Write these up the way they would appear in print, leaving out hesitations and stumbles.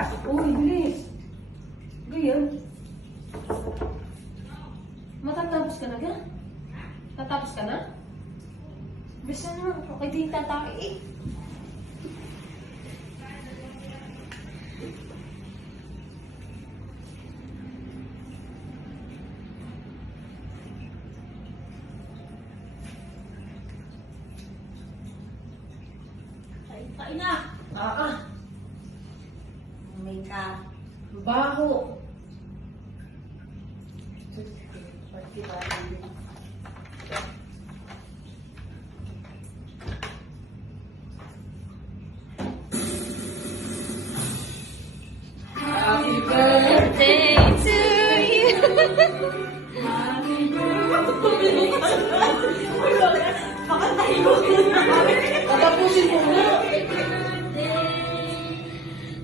Uy, bilis. Ganyan. Matatapos ka na ga? Tatapos ka na? Bisa na. Okay, di tatake eh. Kain na. May ka. Baho. Happy birthday to you. Happy birthday. Tatapusin mo na.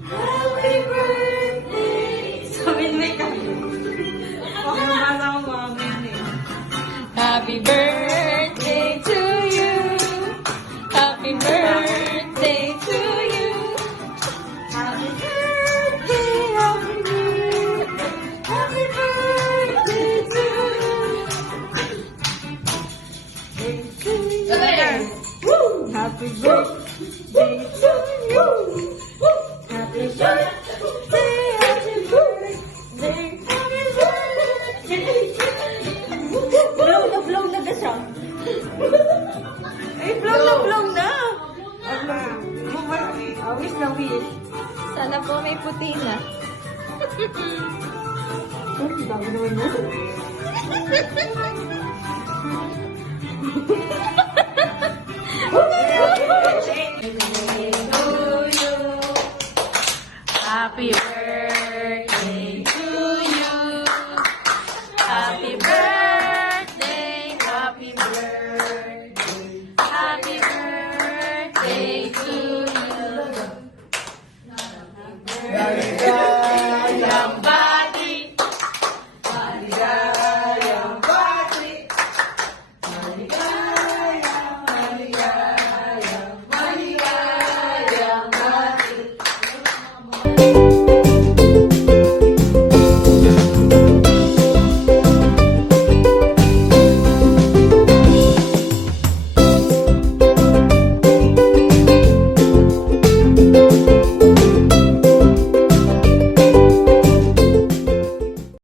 Happy birthday. Sabihin mo ka. Okay, nabasa ko mga ganyan. Happy birthday to you. Happy birthday to you. Happy birthday, happy birthday. Happy birthday to you. Happy birthday to you. Happy birthday, happy birthday, happy birthday. Blow na ba siya? Ay, blow na. Wish na wish. Sana po may puti na. Ang dami naman mo. Happy birthday